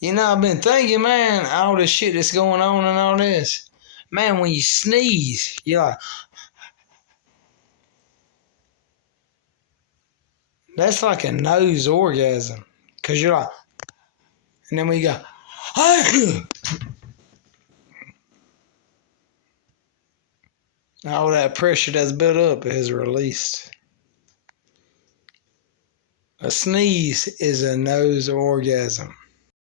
You know, I've been thinking, man, all this shit that's going on and all this. Man, when you sneeze, you're like, that's like a nose orgasm. Because you're like, and then when you go, all that pressure that's built up is released. A sneeze is a nose orgasm.